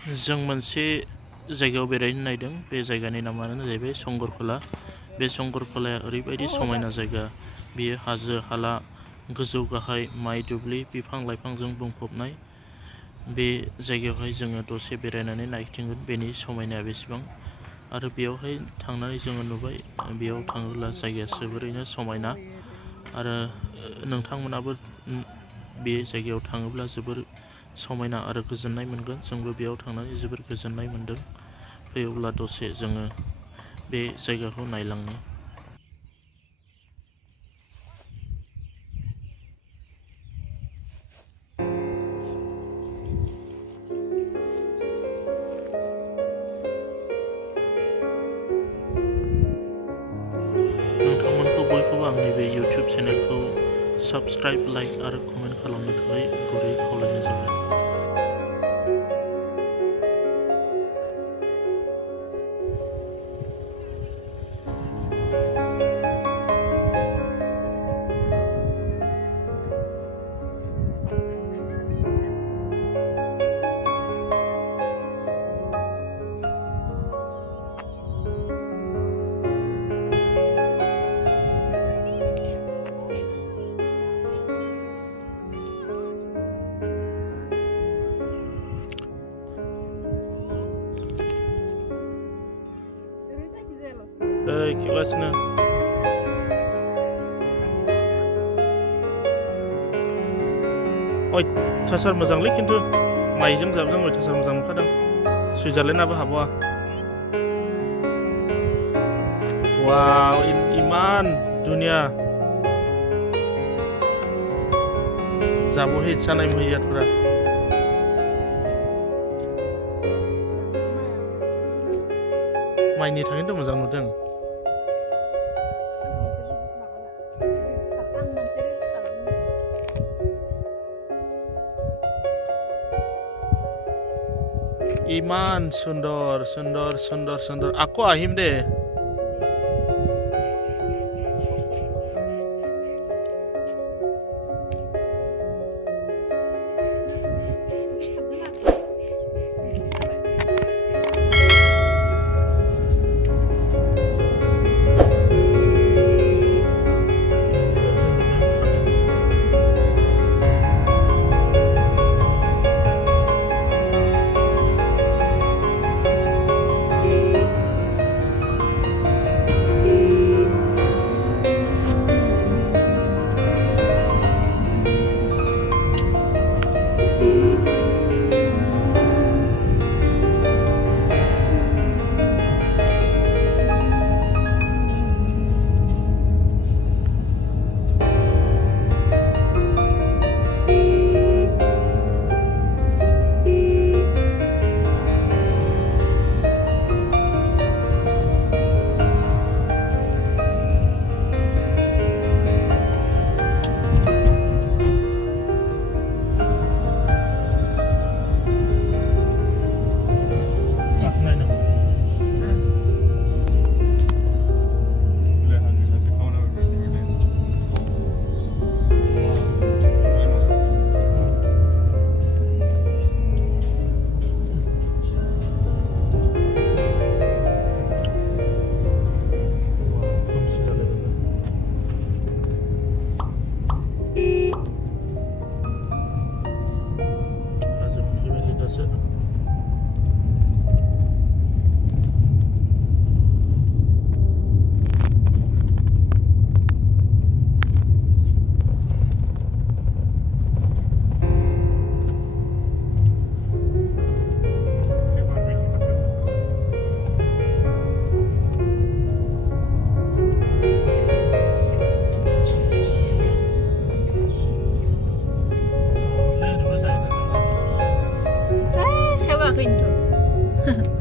जों मोनसे जायगायाव बेरायनो नायदों बे जायगानि नामानो जाहैबाय संकरखला बे संकरखलाया ओरैबायदि समायना जायगा बेयो हाजो हाला गोजौ गाहाय माइ दुब्लि बिफां लाइफांजों बुंफबनाय बे जायगायावहाय जोङो दसे बेरायनानै नायथिंगोन बेनि समायनाया बेसेबां आरो बेयावहाय थांनानै जोङो नुबाय बेयाव थाङोब्ला जायगाया जोबोरैनो समायना आरो नोंथांमोनाबो बे जायगायाव थाङोब्ला जोबोर समायना आरो गोजोननाय मोनगोन जोंबो बेयाव थांनानै जोबोर गोजोननाय मोनदों फैयोब्ला दसे जोङो बे जायगाखौ नायलांनो नोंथांमोनखौ बयखौबो आंनि बे YouTube चेनेलखौ साबस्क्राइब लाइक आरो कमेन्ट खालामनो थाखाय गुरै खावलायनाय जाबाय खेवगासिनो अयथासार मोजांलै खिन्थु माइजों जाबजों अयथासार मोजां नुखादों सुइजारलेण्डआबो हाबवा वाव इमान दुनिया जाबोहे इच्छा नाय मैयाफोरा माइनि थाखायनोथ' मोजां नुदों iman sundor aku ahim deh Pintu.